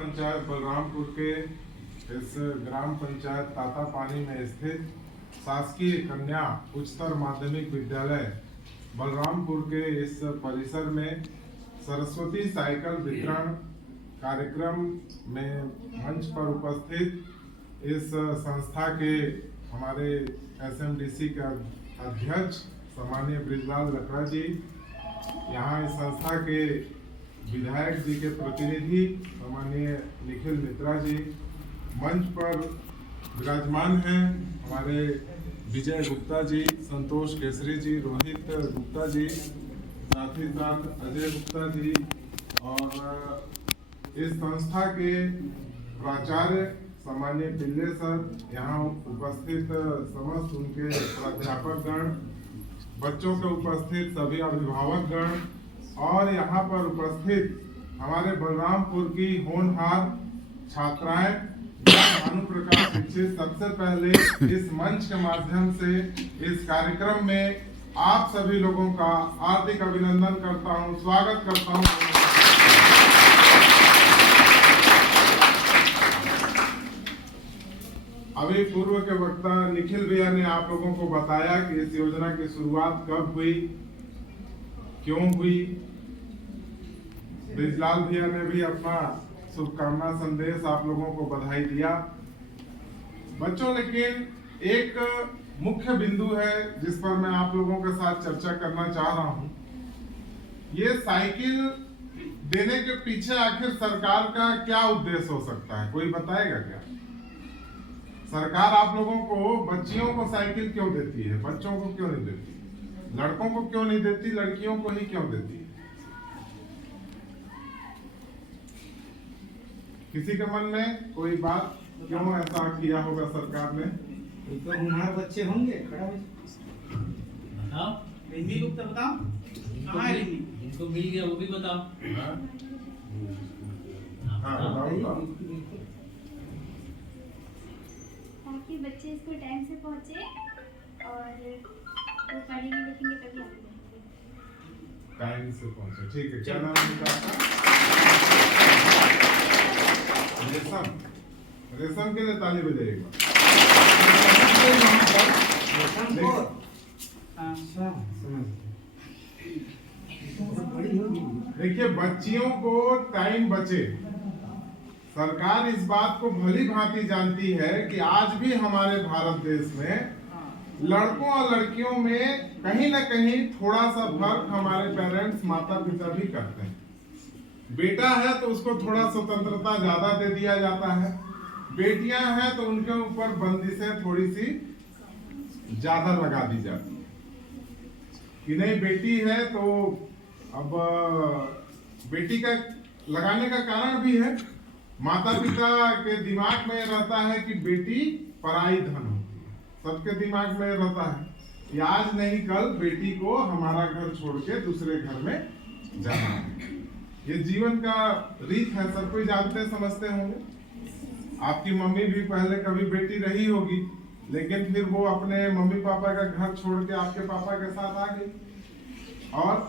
पंचायत बलरामपुर के इस ग्राम पंचायत तातापानी में स्थित शासकीय कन्या उच्चतर माध्यमिक विद्यालय बलरामपुर के इस परिसर में सरस्वती साइकिल वितरण कार्यक्रम में मंच पर उपस्थित इस संस्था के हमारे एसएमडीसी का अध्यक्ष सम्माननीय बृजलाल लकड़ा जी, यहाँ इस संस्था के विधायक जी के प्रतिनिधि सम्माननीय निखिल मित्रा जी, मंच पर विराजमान हैं हमारे विजय गुप्ता जी, संतोष केसरी जी, रोहित गुप्ता जी, साथ ही साथ अजय गुप्ता जी और इस संस्था के प्राचार्य सम्माननीय पिल्ले सर, यहाँ उपस्थित समस्त उनके प्राध्यापक गण, बच्चों के उपस्थित सभी अभिभावक गण और यहाँ पर उपस्थित हमारे बलरामपुर की होनहार छात्राएं भानु प्रकाश दीक्षित, सबसे पहले इस मंच के माध्यम से इस कार्यक्रम में आप सभी लोगों का हार्दिक अभिनंदन करता हूं, स्वागत करता हूं। अभी पूर्व के वक्ता निखिल भैया ने आप लोगों को बताया कि इस योजना की शुरुआत कब हुई, क्यों हुई। बृजलाल भैया ने भी अपना शुभकामना संदेश आप लोगों को बधाई दिया। बच्चों, लेकिन एक मुख्य बिंदु है जिस पर मैं आप लोगों के साथ चर्चा करना चाह रहा हूं। ये साइकिल देने के पीछे आखिर सरकार का क्या उद्देश्य हो सकता है, कोई बताएगा क्या? सरकार आप लोगों को, बच्चियों को साइकिल क्यों देती है, बच्चों को क्यों नहीं देती? लड़कों को क्यों नहीं देती, लड़कियों को ही क्यों देती है? किसी के मन में कोई बात, क्यों ऐसा किया होगा सरकार ने? तो हमारे बच्चे होंगे खड़ा बताओ, रिमी गुप्ता बताओ कहाँ है रिमी? जिनको मिल गया वो भी बताओ। हाँ बताओ। ताकि बच्चे इसको टाइम से पहुंचे और वो पढ़ेंगे लिखेंगे तभी आगे बढ़ेंगे। टाइम से पहुंचे, ठीक है। क्या नाम है आपका? रेशम। रेशम के लिए ताली बजाइएगा। देखिए, बच्चियों को टाइम बचे। सरकार इस बात को भली भांति जानती है कि आज भी हमारे भारत देश में लड़कों और लड़कियों में कहीं ना कहीं थोड़ा सा फर्क हमारे पेरेंट्स, माता पिता भी करते हैं। बेटा है तो उसको थोड़ा स्वतंत्रता ज्यादा दे दिया जाता है, बेटियां हैं तो उनके ऊपर बंदिशें थोड़ी सी ज्यादा लगा दी जाती है कि नहीं बेटी है तो अब बेटी का लगाने का कारण भी है, माता पिता के दिमाग में रहता है कि बेटी पराई धन होती है, सबके दिमाग में रहता है कि आज नहीं कल बेटी को हमारा घर छोड़ के दूसरे घर में जाना है। ये जीवन का रीत है, सब कोई जानते समझते होंगे। आपकी मम्मी भी पहले कभी बेटी रही होगी, लेकिन फिर वो अपने मम्मी पापा का घर छोड़ के आपके पापा के साथ आ गई। और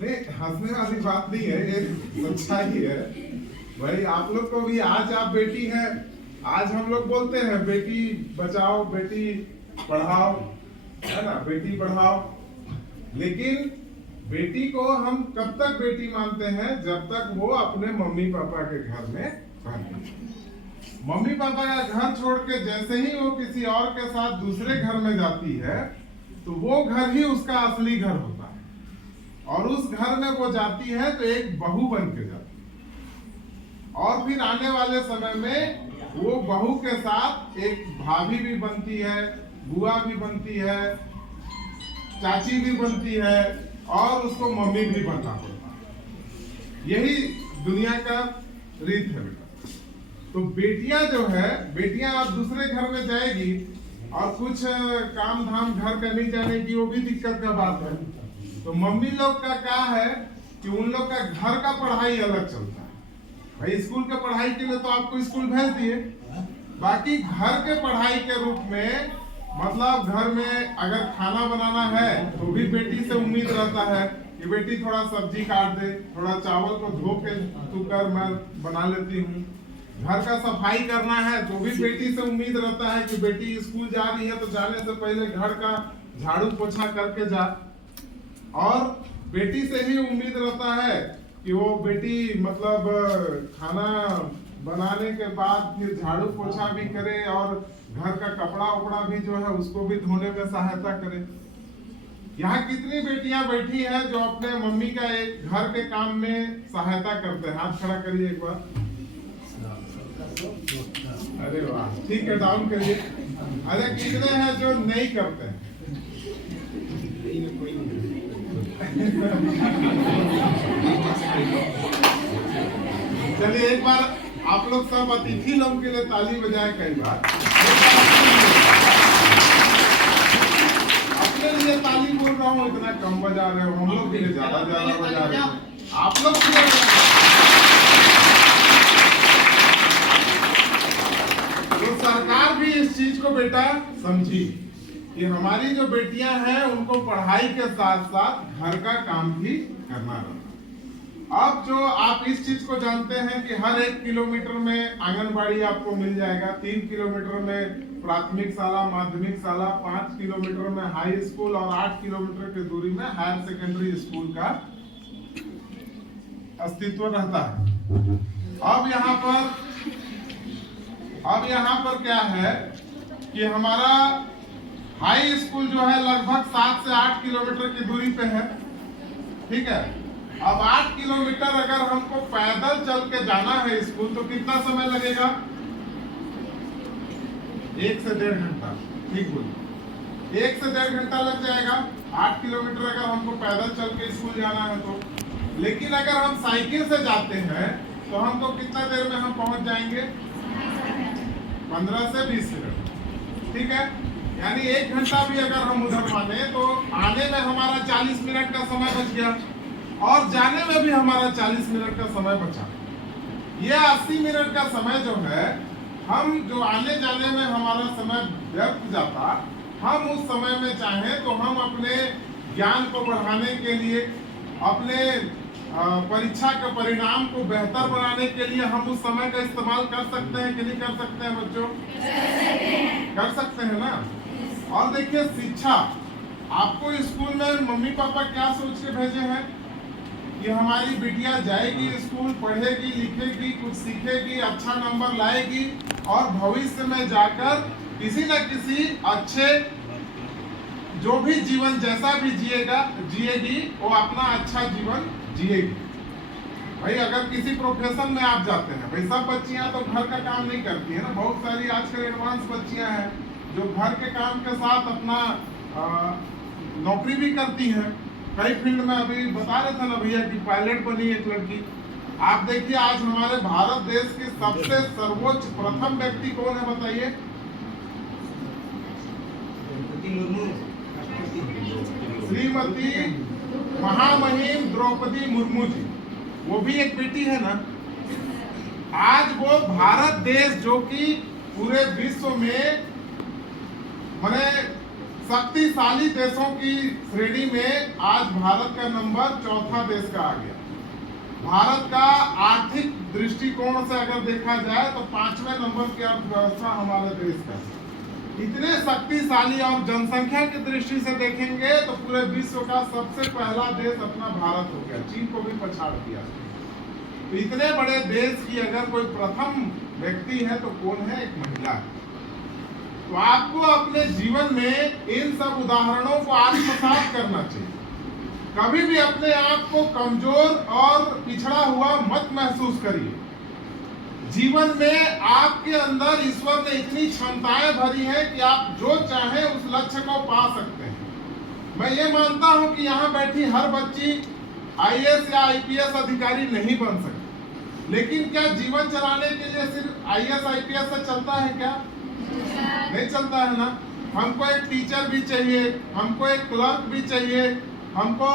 नहीं, हंसने वाली बात नहीं है, ये सच्चाई है भाई। आप लोग को भी आज आप बेटी हैं, आज हम लोग बोलते हैं बेटी बचाओ, बेटी पढ़ाओ, है ना, बेटी पढ़ाओ। लेकिन बेटी को हम कब तक बेटी मानते हैं? जब तक वो अपने मम्मी पापा के घर में रहती है। मम्मी पापा का घर छोड़ के जैसे ही वो किसी और के साथ दूसरे घर में जाती है तो वो घर ही उसका असली घर होता है। और उस घर में वो जाती है तो एक बहू बन के जाती है, और फिर आने वाले समय में वो बहू के साथ एक भाभी भी बनती है, बुआ भी बनती है, चाची भी बनती है और उसको मम्मी भी बनना पड़ता है। यही दुनिया का रीत है बेटा। तो बेटियां जो है, बेटियां अब दूसरे घर में जाएगी और कुछ काम धाम घर करने जाने की, वो भी दिक्कत का बात है। तो मम्मी लोग का क्या है कि उन लोग का घर का पढ़ाई अलग चलता है। भाई स्कूल के पढ़ाई के लिए तो आपको स्कूल भेज दिए, बाकी घर के पढ़ाई के रूप में मतलब घर में अगर खाना बनाना है तो भी बेटी से उम्मीद रहता है कि बेटी थोड़ा सब्जी काट दे, थोड़ा चावल को धो के तू कर, मैं बना लेती हूँ। घर का सफाई करना है तो भी बेटी से उम्मीद रहता है कि बेटी स्कूल जा रही है तो जाने से पहले घर का झाड़ू पोछा करके जा। और बेटी से ही उम्मीद रहता है कि वो बेटी मतलब खाना बनाने के बाद फिर झाड़ू पोछा भी करे और घर का कपड़ा उपड़ा भी जो है उसको भी धोने में सहायता करे। यहाँ कितनी बेटियां बैठी हैं जो अपने मम्मी का एक घर के काम में सहायता करते हैं? हाथ खड़ा करिए एक बार। अरे वाह, ठीक है, डाउन करिए। अरे कितने हैं जो नहीं करते हैं? चलिए एक बार आप लोग सब अतिथि लोगों के लिए ताली बजाए कई बार। अपने लिए ताली बोल रहा हूँ, इतना कम बजा रहे हो, हम लोग के लिए ज्यादा बजा रहे हो। आप लोग के लिए तो सरकार भी इस चीज को बेटा समझी कि हमारी जो बेटियां हैं उनको पढ़ाई के साथ साथ घर का काम भी करना रहता। अब जो आप इस चीज को जानते हैं कि हर 1 किलोमीटर में आंगनबाड़ी आपको मिल जाएगा, 3 किलोमीटर में प्राथमिक शाला, माध्यमिक शाला, 5 किलोमीटर में हाई स्कूल और 8 किलोमीटर की दूरी में हायर सेकेंडरी स्कूल का अस्तित्व रहता है। अब यहाँ पर क्या है कि हमारा हाई स्कूल जो है लगभग 7 से 8 किलोमीटर की दूरी पे है, ठीक है। अब 8 किलोमीटर अगर हमको पैदल चल के जाना है स्कूल तो कितना समय लगेगा? 1 से 1.5 घंटा, ठीक बोलिए, 1 से 1.5 घंटा लग जाएगा 8 किलोमीटर अगर हमको पैदल चल के स्कूल जाना है तो। लेकिन अगर हम साइकिल से जाते हैं तो हमको कितना देर में हम पहुंच जाएंगे? 15 से 20 मिनट, ठीक है। यानी 1 घंटा भी अगर हम उधर माने तो आने में हमारा 40 मिनट का समय बच गया और जाने में भी हमारा 40 मिनट का समय बचा। ये 80 मिनट का समय जो है, हम जो आने जाने में हमारा समय व्यर्थ जाता, हम उस समय में चाहें तो हम अपने ज्ञान को बढ़ाने के लिए, अपने परीक्षा के परिणाम को बेहतर बनाने के लिए हम उस समय का इस्तेमाल कर सकते हैं कि नहीं कर सकते हैं बच्चों? कर सकते हैं ना। और देखिए शिक्षा, आपको स्कूल में मम्मी पापा क्या सोच के भेजे हैं कि हमारी बिटिया जाएगी स्कूल, पढ़ेगी, लिखेगी, कुछ सीखेगी, अच्छा नंबर लाएगी और भविष्य में जाकर किसी न किसी अच्छे, जो भी जीवन जैसा भी जिएगी वो अपना अच्छा जीवन जिएगी। भाई अगर किसी प्रोफेशन में आप जाते हैं, भाई सब बच्चियां तो घर का काम नहीं करती है ना, बहुत सारी आजकल एडवांस बच्चियां हैं जो घर के काम के साथ अपना नौकरी भी करती हैं। कई फील्ड में, अभी बता रहे थे ना भैया कि पायलट बनी एक लड़की। आप देखिए आज हमारे भारत देश की सबसे सर्वोच्च प्रथम व्यक्ति कौन है बताइए? श्रीमती महामहिम द्रौपदी मुर्मू जी, वो भी एक बेटी है ना। आज वो भारत देश जो कि पूरे विश्व में माने शक्तिशाली देशों की श्रेणी में आज भारत का नंबर 4था देश का आ गया। भारत का आर्थिक दृष्टिकोण से अगर देखा जाए तो 5वें नंबर की अर्थव्यवस्था हमारे देश का। इतने शक्तिशाली और जनसंख्या की दृष्टि से देखेंगे तो पूरे विश्व का सबसे पहला देश अपना भारत हो गया, चीन को भी पछाड़ दिया। तो इतने बड़े देश की अगर कोई प्रथम व्यक्ति है तो कौन है? एक महिला है। तो आपको अपने जीवन में इन सब उदाहरणों को आत्मसात करना चाहिए। कभी भी अपने आप को कमजोर और पिछड़ा हुआ मत महसूस करिए। जीवन में आपके अंदर ईश्वर ने इतनी क्षमताएं भरी हैं कि आप जो चाहें उस लक्ष्य को पा सकते हैं। मैं ये मानता हूं कि यहाँ बैठी हर बच्ची आईएएस या आईपीएस अधिकारी नहीं बन सकती, लेकिन क्या जीवन चलाने के लिए सिर्फ आईएएस आईपीएस से चलता है क्या? नहीं चलता है ना। हमको एक टीचर भी चाहिए, हमको एक क्लर्क भी चाहिए, हमको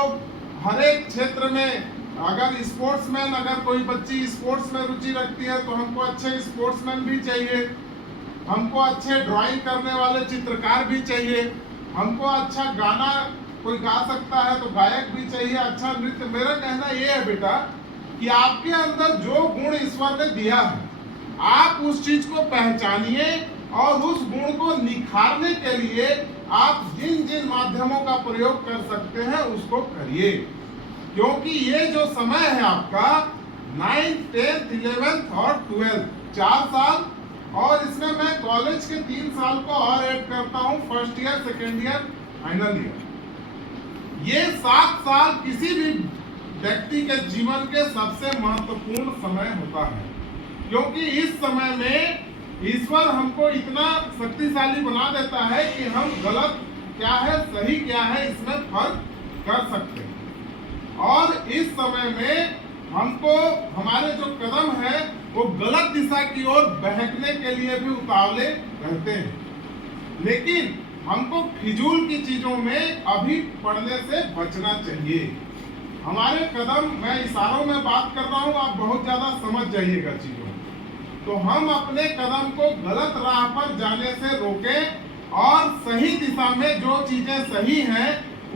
हर एक क्षेत्र में, अगर स्पोर्ट्समैन, अगर कोई बच्ची स्पोर्ट्स में रुचि रखती है तो हमको अच्छे स्पोर्ट्समैन भी चाहिए, हमको अच्छे ड्राइंग करने वाले चित्रकार भी चाहिए, हमको अच्छा गाना कोई गा सकता है तो गायक भी चाहिए, अच्छा नृत्य। मेरा कहना ये है बेटा कि आपके अंदर जो गुण ईश्वर ने दिया है, आप उस चीज को पहचानिए और उस गुण को निखारने के लिए आप जिन जिन माध्यमों का प्रयोग कर सकते हैं उसको करिए। क्योंकि ये जो समय है आपका 9th, 10th, 11th और 12th 4 साल, और इसमें मैं कॉलेज के 3 साल को और ऐड करता हूं, first year, second year, final year. ये 7 साल किसी भी व्यक्ति के जीवन के सबसे महत्वपूर्ण समय होता है, क्योंकि इस समय में ईश्वर हमको इतना शक्तिशाली बना देता है कि हम गलत क्या है सही क्या है इसमें फर्क कर सकते हैं। और इस समय में हमको हमारे जो कदम है वो गलत दिशा की ओर बहकने के लिए भी उतावले रहते हैं, लेकिन हमको फिजूल की चीजों में अभी पड़ने से बचना चाहिए। हमारे कदम, मैं इशारों में बात कर रहा हूं, आप बहुत ज्यादा समझ जाइएगा चीजों। तो हम अपने कदम को गलत राह पर जाने से रोकें और सही दिशा में जो चीजें सही हैं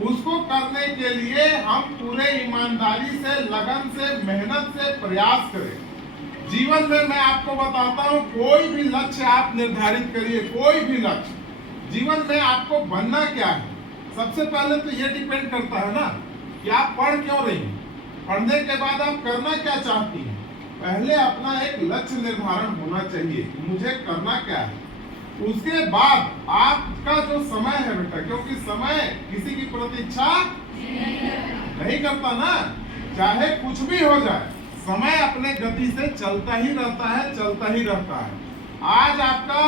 उसको करने के लिए हम पूरे ईमानदारी से, लगन से, मेहनत से प्रयास करें। जीवन में मैं आपको बताता हूं, कोई भी लक्ष्य आप निर्धारित करिए, कोई भी लक्ष्य। जीवन में आपको बनना क्या है, सबसे पहले तो ये डिपेंड करता है ना कि आप पढ़ क्यों रही हैं, पढ़ने के बाद आप करना क्या चाहती हैं। पहले अपना एक लक्ष्य निर्धारण होना चाहिए कि मुझे करना क्या है। उसके बाद आपका जो समय है बेटा, क्योंकि समय किसी की प्रतीक्षा नहीं करता ना, चाहे कुछ भी हो जाए, समय अपने गति से चलता ही रहता है, चलता ही रहता है। आज आपका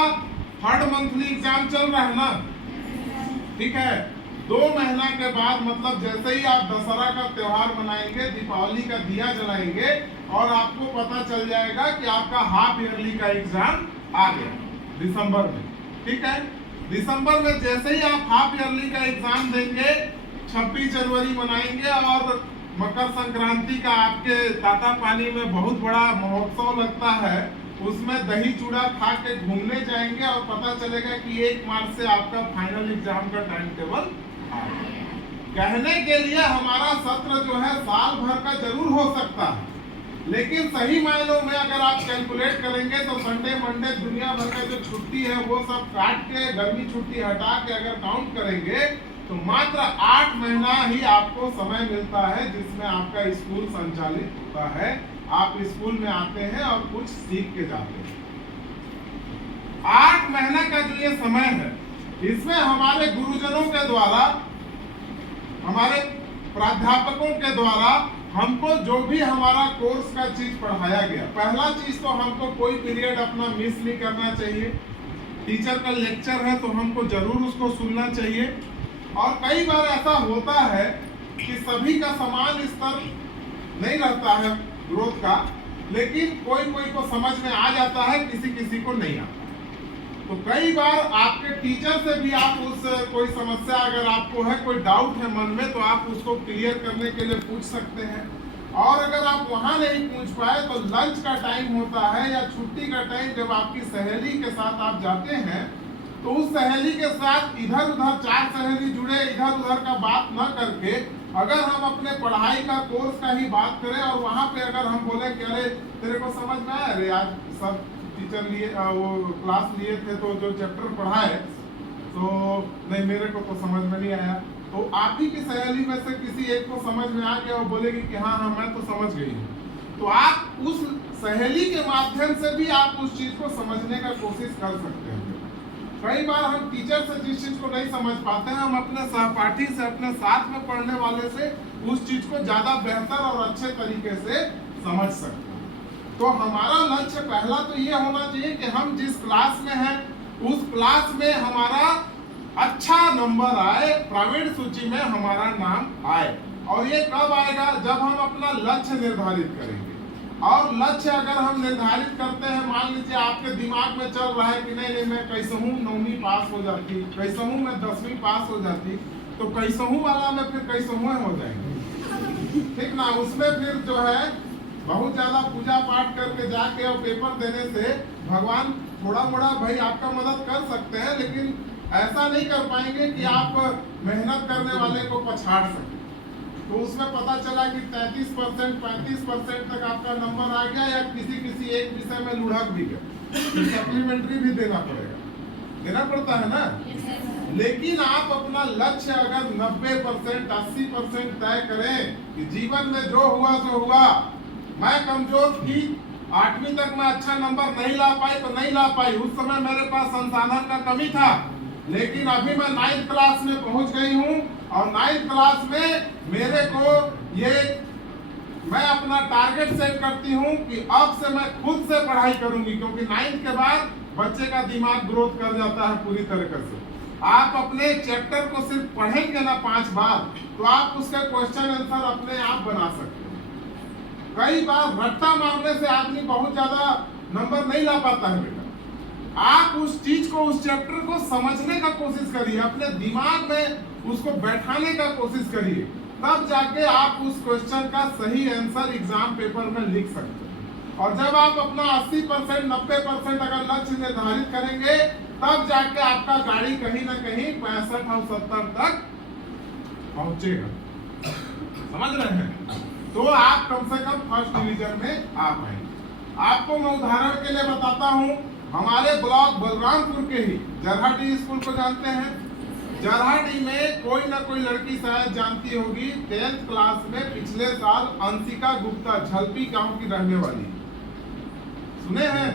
3rd मंथली एग्जाम चल रहा है ना, ठीक है। 2 महीना के बाद, मतलब जैसे ही आप दशहरा का त्योहार मनाएंगे, दीपावली का दिया जलाएंगे, और आपको पता चल जाएगा कि आपका हाफ ईयरली का एग्जाम आ गया दिसंबर में, ठीक है। दिसंबर में जैसे ही आप हाफ ईयरली का एग्जाम देंगे, 26 जनवरी मनाएंगे और मकर संक्रांति का आपके तातापानी में बहुत बड़ा महोत्सव लगता है, उसमें दही चूड़ा खा के घूमने जाएंगे और पता चलेगा कि 1 मार्च से आपका फाइनल एग्जाम का टाइम टेबल आ गया। कहने के लिए हमारा सत्र जो है साल भर का जरूर हो सकता है, लेकिन सही मायनों में अगर आप कैलकुलेट करेंगे तो संडे मंडे दुनिया भर का जो छुट्टी है वो सब काट के, गर्मी छुट्टी हटा के अगर काउंट करेंगे तो मात्र 8 महीना ही आपको समय मिलता है जिसमें आपका स्कूल संचालित होता है। आप स्कूल में आते हैं और कुछ सीख के जाते हैं। 8 महीना का जो ये समय है, इसमें हमारे गुरुजनों के द्वारा, हमारे प्राध्यापकों के द्वारा हमको जो भी हमारा कोर्स का चीज पढ़ाया गया, पहला चीज तो हमको कोई पीरियड अपना मिस नहीं करना चाहिए। टीचर का लेक्चर है तो हमको जरूर उसको सुनना चाहिए। और कई बार ऐसा होता है कि सभी का समान स्तर नहीं रहता है ग्रोथ का, लेकिन कोई कोई को समझ में आ जाता है, किसी किसी को नहीं आता। तो कई बार आपके टीचर से भी आप उस कोई समस्या अगर आपको है, कोई डाउट है मन में, तो आप उसको क्लियर करने के लिए पूछ सकते हैं। और अगर आप वहां नहीं पूछ पाए तो लंच का टाइम होता है या छुट्टी का टाइम, जब आपकी सहेली के साथ आप जाते हैं तो उस सहेली के साथ इधर उधर 4 सहेली जुड़े, इधर उधर का बात न करके अगर हम अपने पढ़ाई का कोर्स का ही बात करें और वहां पे अगर हम बोले कि अरे तेरे को समझ में आया, अरे आज सब टीचर लिए वो क्लास लिए थे तो जो चैप्टर पढ़ाए तो नहीं, मेरे को तो समझ में नहीं आया, तो आप ही की सहेली में से किसी एक को समझ में आ गया और बोलेगी कि हाँ हाँ मैं तो समझ गई हूँ, तो आप उस सहेली के माध्यम से भी आप उस चीज को समझने का कोशिश कर सकते हैं। कई बार हम टीचर से जिस चीज को नहीं समझ पाते हैं, हम अपने सहपाठी से, अपने साथ में पढ़ने वाले से उस चीज को ज्यादा बेहतर और अच्छे तरीके से समझ सकते हैं। तो हमारा लक्ष्य पहला तो ये होना चाहिए कि हम जिस क्लास में हैं उस क्लास में हमारा अच्छा नंबर आए, प्रावीण्य सूची में हमारा नाम आए। और ये कब आएगा? जब हम अपना लक्ष्य निर्धारित करेंगे। और लक्ष्य अगर हम निर्धारित करते हैं, मान लीजिए आपके दिमाग में चल रहा है कि नहीं मैं कैसहूँ 9वीं पास हो जाती, कैसहूँ मैं 10वीं पास हो जाती, तो कैसहूँ वाला में फिर कैसहूँ हो जाएंगे, ठीक ना। उसमें फिर जो है बहुत ज्यादा पूजा पाठ करके जाके और पेपर देने से भगवान थोड़ा मोड़ा भाई आपका मदद कर सकते हैं, लेकिन ऐसा नहीं कर पाएंगे कि आप मेहनत करने वाले को पछाड़ सकें। तो उसमें पता चला कि 33% 35% तक आपका नंबर आ गया या किसी एक विषय में लुढ़क भी गया, तो सप्लीमेंट्री भी देना पड़ता है ना। लेकिन आप अपना लक्ष्य अगर 90% 80% तय करें कि जीवन में जो हुआ सो हुआ, मैं कमजोर थी, 8वीं तक मैं अच्छा नंबर नहीं ला पाई तो नहीं ला पाई, उस समय मेरे पास संसाधन का कमी था, लेकिन अभी मैं 9th क्लास में पहुंच गई हूं और 9th क्लास में मेरे को ये मैं अपना टारगेट सेट करती हूं कि अब से मैं खुद से पढ़ाई करूंगी, क्योंकि 9th के बाद बच्चे का दिमाग ग्रोथ कर जाता है पूरी तरीके से। आप अपने चैप्टर को सिर्फ पढ़ेंगे ना 5 बार, तो आप उसका क्वेश्चन आंसर अपने आप बना सकते हैं। कई बार रट्टा मारने से आदमी बहुत ज्यादा नंबर नहीं ला पाता है बेटा। आप उस चीज को, उस चैप्टर को समझने का कोशिश करिए, अपने दिमाग में उसको बैठाने का कोशिश करिए, तब जाके आप उस क्वेश्चन का सही आंसर एग्जाम पेपर में लिख सकते हैं। और जब आप अपना 80% 90% अगर लक्ष्य निर्धारित करेंगे, तब जाके आपका गाड़ी कहीं ना कहीं 65 और 70 तक पहुंचेगा। समझ रहे हैं? तो आप कम से कम फर्स्ट डिवीजन में आ पाएंगे। आपको मैं उदाहरण के लिए बताता हूं, हमारे ब्लॉक बलरामपुर के ही जरहाटी स्कूल को जानते हैं। जरहाटी में कोई ना कोई लड़की शायद जानती होगी, 10th क्लास में पिछले साल अंशिका गुप्ता, झलपी गांव की रहने वाली, सुने हैं?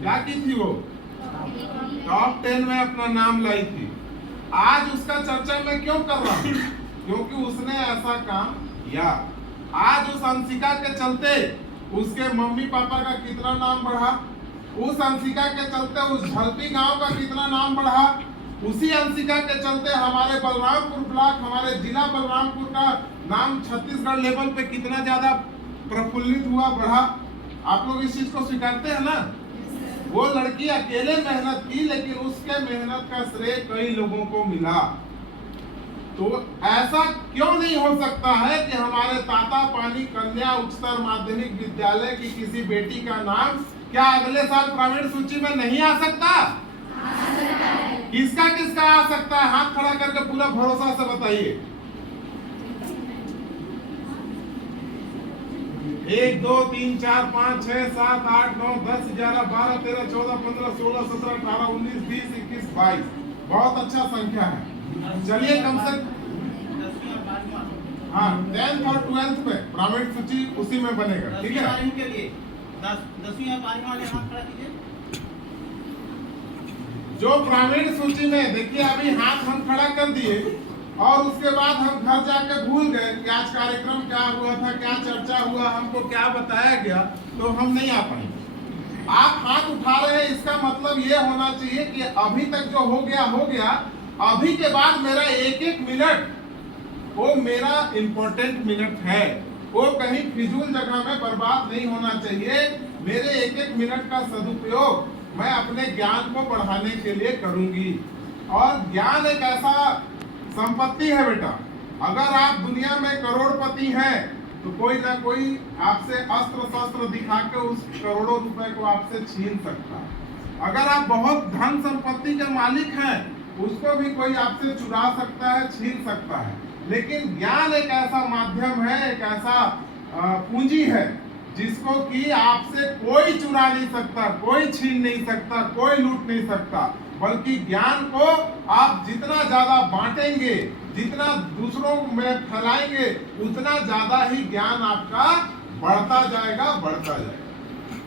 क्या की थी वो? टॉप 10 में अपना नाम लाई थी। आज उसका चर्चा मैं क्यों कर रहा हूं? क्योंकि उसने ऐसा काम किया। आज उस अंशिका के चलते उसके मम्मी पापा का कितना नाम बढ़ा, उस अंशिका के चलते उस झलपी गांव का कितना नाम बढ़ा, उसी अंशिका के चलते हमारे बलरामपुर ब्लॉक, हमारे जिला बलरामपुर का नाम छत्तीसगढ़ लेवल पे कितना ज्यादा प्रफुल्लित हुआ, बढ़ा। आप लोग इस चीज को स्वीकारते हैं ना? वो लड़की अकेले मेहनत की, लेकिन उसके मेहनत का श्रेय कई लोगों को मिला। तो ऐसा क्यों नहीं हो सकता है कि हमारे तातापानी कन्या उच्चतर माध्यमिक विद्यालय की किसी बेटी का नाम क्या अगले साल प्रावीण्य सूची में नहीं आ सकता? किसका किसका आ सकता है? हाथ खड़ा करके पूरा भरोसा से बताइए। 1 2 3 4 5 6 7 8 9 10 11 12 13 14 15 16 17 18 19 20 21 22 बहुत अच्छा संख्या है। चलिए कम से हाँ 10th और 12th में प्रावीण्य सूची उसी में बनेगा, ठीक है? के लिए 10वीं या 12वीं वाले हाथ खड़ा कीजिए। जो प्रावीण्य सूची में, देखिए अभी हाथ हम खड़ा कर दिए और उसके बाद हम घर जाके भूल गए कि आज कार्यक्रम क्या हुआ था, क्या चर्चा हुआ, हमको क्या बताया गया, तो हम नहीं आ पाएंगे। आप हाथ उठा रहे हैं, इसका मतलब ये होना चाहिए कि अभी तक जो हो गया हो गया, अभी के बाद मेरा एक एक मिनट वो मेरा इम्पोर्टेंट मिनट है, वो कहीं फिजूल जगह में बर्बाद नहीं होना चाहिए। मेरे एक एक मिनट का सदुपयोग मैं अपने ज्ञान को बढ़ाने के लिए करूंगी। और ज्ञान एक ऐसा संपत्ति है बेटा, अगर आप दुनिया में करोड़पति हैं तो कोई ना कोई आपसे अस्त्र शस्त्र दिखा के उस करोड़ों रुपए को आपसे छीन सकता है। अगर आप बहुत धन संपत्ति के मालिक हैं, उसको भी कोई आपसे चुरा सकता है, छीन सकता है। लेकिन ज्ञान एक ऐसा माध्यम है, एक ऐसा पूंजी है जिसको कि आपसे कोई चुरा नहीं सकता, कोई छीन नहीं सकता, कोई लूट नहीं सकता। बल्कि ज्ञान को आप जितना ज्यादा बांटेंगे, जितना दूसरों में फैलाएंगे, उतना ज्यादा ही ज्ञान आपका बढ़ता जाएगा, बढ़ता जाएगा।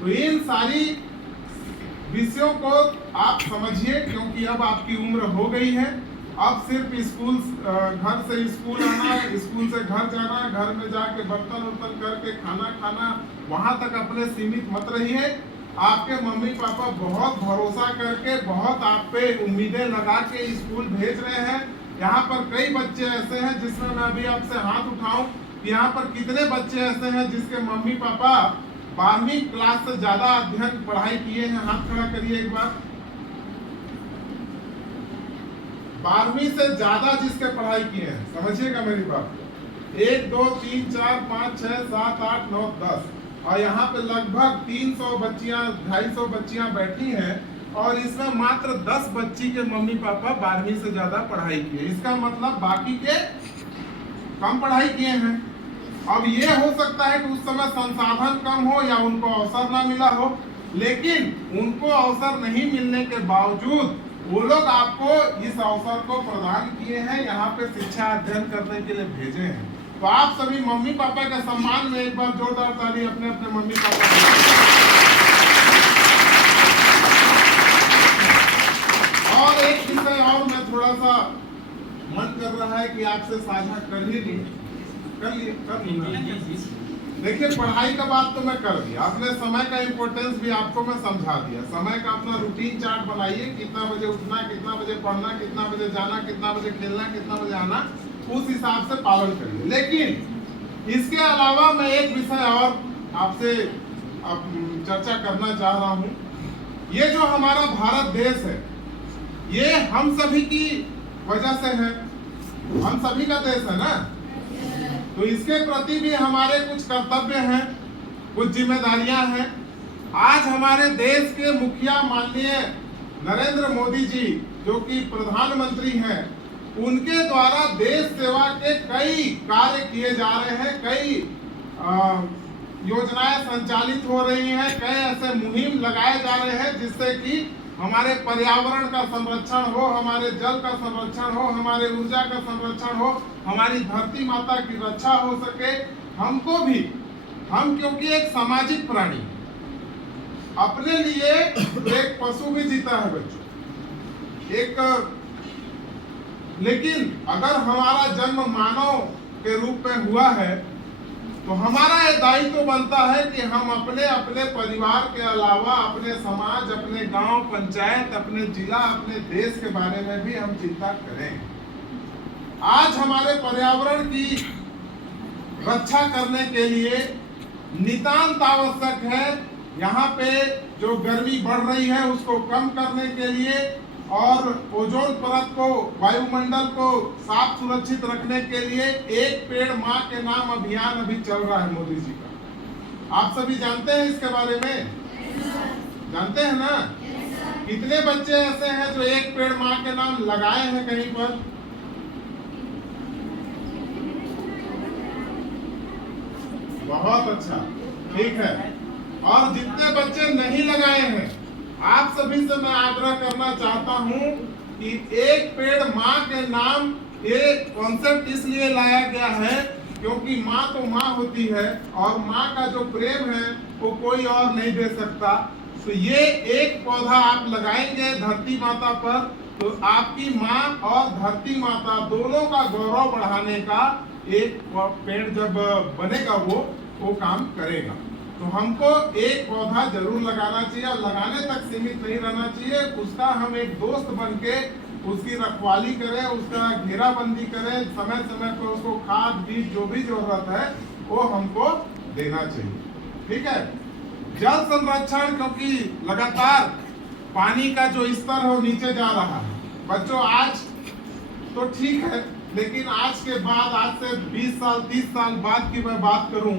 तो इन सारी विषयों को आप समझिए, क्योंकि अब आपकी उम्र हो गई है। अब सिर्फ स्कूल, घर से स्कूल आना, स्कूल से घर जाना, घर में जाके बर्तन उर्तन करके खाना खाना, वहां तक अपने सीमित मत रहिए। आपके मम्मी पापा बहुत भरोसा करके, बहुत आप पे उम्मीदें लगा के स्कूल भेज रहे हैं। यहाँ पर कई बच्चे ऐसे हैं जिसमें मैं अभी आपसे हाथ उठाऊं, यहाँ पर कितने बच्चे ऐसे हैं जिसके मम्मी पापा 12वीं क्लास से ज्यादा अध्ययन पढ़ाई किए हैं? हाथ खड़ा करिए एक बार। 12वीं से ज्यादा जिसके पढ़ाई किए हैं, समझिएगा मेरी बात। 1 2 3 4 5 6 7 8 9 10 और यहाँ पे लगभग 300 बच्चियां, 250 बच्चियां बैठी हैं और इसमें मात्र 10 बच्ची के मम्मी पापा 12वीं से ज्यादा पढ़ाई किए। इसका मतलब बाकी के कम पढ़ाई किए हैं। अब ये हो सकता है कि उस समय संसाधन कम हो या उनको अवसर ना मिला हो, लेकिन उनको अवसर नहीं मिलने के बावजूद वो लोग आपको इस अवसर को प्रदान किए हैं, यहाँ पे शिक्षा अध्ययन करने के लिए भेजे हैं। तो आप सभी मम्मी पापा के सम्मान में एक बार जोरदार ताली अपने अपने मम्मी पापा और एक विषय और मैं थोड़ा सा मन कर रहा है कि आपसे साझा कर लूंगा। देखिए, पढ़ाई का बात तो मैं कर दिया, अपने समय का इम्पोर्टेंस भी आपको मैं समझा दिया। समय का अपना रूटीन चार्ट बनाइए, कितना बजे उठना, कितना बजे पढ़ना, कितना बजे जाना, कितना बजे खेलना, कितना बजे आना, उस हिसाब से पालन करिए। लेकिन इसके अलावा मैं एक विषय और आपसे चर्चा करना चाह रहा हूँ। ये जो हमारा भारत देश है, ये हम सभी की वजह से है, हम सभी का देश है ना, तो इसके प्रति भी हमारे कुछ कर्तव्य हैं, कुछ जिम्मेदारियां हैं। आज हमारे देश के मुखिया माननीय नरेंद्र मोदी जी, जो कि प्रधानमंत्री हैं, उनके द्वारा देश सेवा के कई कार्य किए जा रहे हैं, कई योजनाएं संचालित हो रही हैं, कई ऐसे मुहिम लगाए जा रहे हैं जिससे कि हमारे पर्यावरण का संरक्षण हो, हमारे जल का संरक्षण हो, हमारे ऊर्जा का संरक्षण हो, हमारी धरती माता की रक्षा हो सके। हमको भी, हम क्योंकि एक सामाजिक प्राणी, अपने लिए एक पशु भी जीता है बच्चों, लेकिन अगर हमारा जन्म मानव के रूप में हुआ है तो हमारा ये दायित्व बनता है कि हम अपने अपने परिवार के अलावा अपने समाज, अपने गांव, पंचायत, अपने जिला, अपने देश के बारे में भी हम चिंता करें। आज हमारे पर्यावरण की रक्षा करने के लिए नितांत आवश्यक है, यहाँ पे जो गर्मी बढ़ रही है उसको कम करने के लिए और ओजोन परत को, वायुमंडल को साफ सुरक्षित रखने के लिए एक पेड़ माँ के नाम अभियान अभी चल रहा है मोदी जी का। आप सभी जानते हैं इसके बारे में? जानते हैं ना? कितने बच्चे ऐसे हैं जो एक पेड़ माँ के नाम लगाए हैं कहीं पर? बहुत अच्छा, ठीक है। और जितने बच्चे नहीं लगाए हैं, आप सभी से मैं आग्रह करना चाहता हूं कि एक पेड़ माँ के नाम, ये कॉन्सेप्ट इसलिए लाया गया है क्योंकि माँ तो माँ होती है और माँ का जो प्रेम है वो कोई और नहीं दे सकता। तो ये एक पौधा आप लगाएंगे धरती माता पर, तो आपकी माँ और धरती माता दोनों का गौरव बढ़ाने का एक पेड़ जब बनेगा वो काम करेगा। तो हमको एक पौधा जरूर लगाना चाहिए और लगाने तक सीमित नहीं रहना चाहिए, उसका हम एक दोस्त बनके उसकी रखवाली करें, उसका घेराबंदी करें, समय समय पर उसको खाद बीज जो भी जरूरत है वो हमको देना चाहिए। ठीक है। जल संरक्षण, क्योंकि लगातार पानी का जो स्तर है वो नीचे जा रहा है बच्चों। आज तो ठीक है, लेकिन आज के बाद, आज से 20 साल 30 साल बाद की मैं बात करूं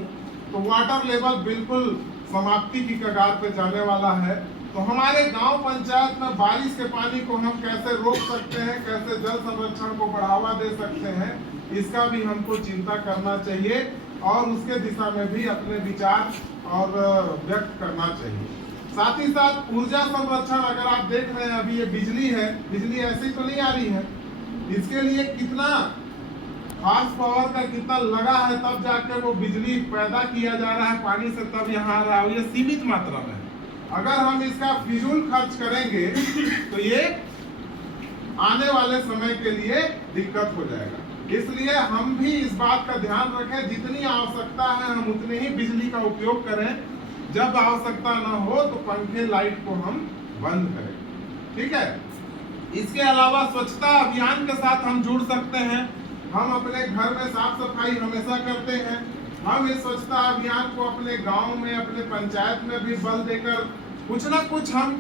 तो वाटर लेवल बिल्कुल समाप्ति की कगार पे जाने वाला है। तो हमारे गांव पंचायत में बारिश के पानी को हम कैसे रोक सकते हैं, कैसे जल संरक्षण को बढ़ावा दे सकते हैं, इसका भी हमको चिंता करना चाहिए और उसके दिशा में भी अपने विचार और व्यक्त करना चाहिए। साथ ही साथ ऊर्जा संरक्षण, अगर आप देख रहे हैं अभी ये बिजली है, बिजली ऐसी तो नहीं आ रही है, इसके लिए कितना हॉर्स पावर का कितना लगा है, तब जाके वो बिजली पैदा किया जा रहा है पानी से, तब यहाँ आ रहा है। ये सीमित मात्रा में, अगर हम इसका फिजूल खर्च करेंगे तो ये आने वाले समय के लिए दिक्कत हो जाएगा। इसलिए हम भी इस बात का ध्यान रखें, जितनी आवश्यकता है हम उतनी ही बिजली का उपयोग करें, जब आवश्यकता न हो तो पंखे लाइट को हम बंद करें। ठीक है। इसके अलावा स्वच्छता अभियान के साथ हम जुड़ सकते हैं। हम अपने घर में साफ सफाई हमेशा करते हैं, हम इस स्वच्छता अभियान को अपने गांव में, अपने पंचायत में भी बल देकर कुछ ना कुछ हम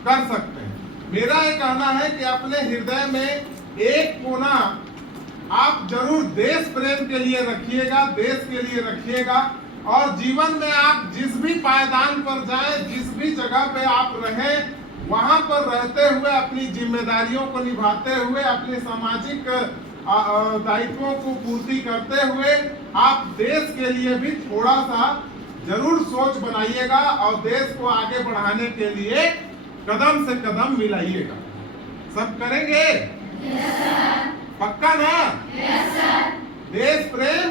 कर सकते हैं। मेरा ये कहना है कि अपने हृदय में एक कोना आप जरूर देश प्रेम के लिए रखिएगा, देश के लिए रखिएगा, और जीवन में आप जिस भी पायदान पर जाएं, जिस भी जगह पे आप रहें, वहां पर रहते हुए अपनी जिम्मेदारियों को निभाते हुए अपने सामाजिक दायित्वों को पूर्ति करते हुए आप देश के लिए भी थोड़ा सा जरूर सोच बनाइएगा और देश को आगे बढ़ाने के लिए कदम से कदम मिलाइएगा। सब करेंगे? पक्का ना? देश प्रेम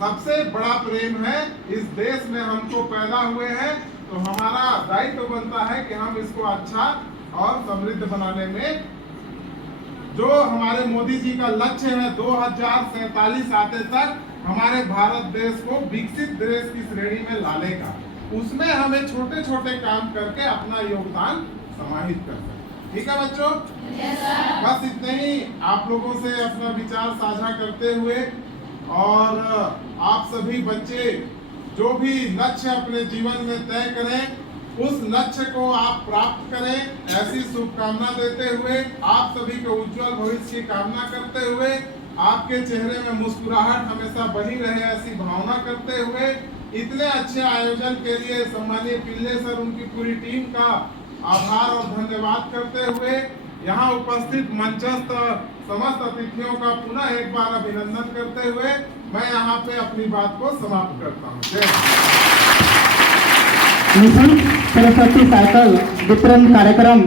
सबसे बड़ा प्रेम है। इस देश में हमको पैदा हुए हैं तो हमारा दायित्व बनता है कि हम इसको अच्छा और समृद्ध बनाने में, जो हमारे मोदी जी का लक्ष्य है 2047 आते तक हमारे भारत देश को विकसित देश की श्रेणी में लाने का, उसमें हमें छोटे छोटे काम करके अपना योगदान समाहित कर सकते। ठीक है बच्चों? बस इतने ही आप लोगों से अपना विचार साझा करते हुए, और आप सभी बच्चे जो भी लक्ष्य अपने जीवन में तय करें उस लक्ष्य को आप प्राप्त करें, ऐसी शुभकामना देते हुए, आप सभी के उज्जवल भविष्य की कामना करते हुए, आपके चेहरे में मुस्कुराहट हमेशा बनी रहे ऐसी भावना करते हुए, इतने अच्छे आयोजन के लिए सम्मानीय पिल्ले सर उनकी पूरी टीम का आभार और धन्यवाद करते हुए, यहाँ उपस्थित मंचस्थ समस्त अतिथियों का पुनः एक बार अभिनंदन करते हुए मैं यहाँ पे अपनी बात को समाप्त करता हूँ। जय निःशुल्क सरस्वती साइकिल वितरण कार्यक्रम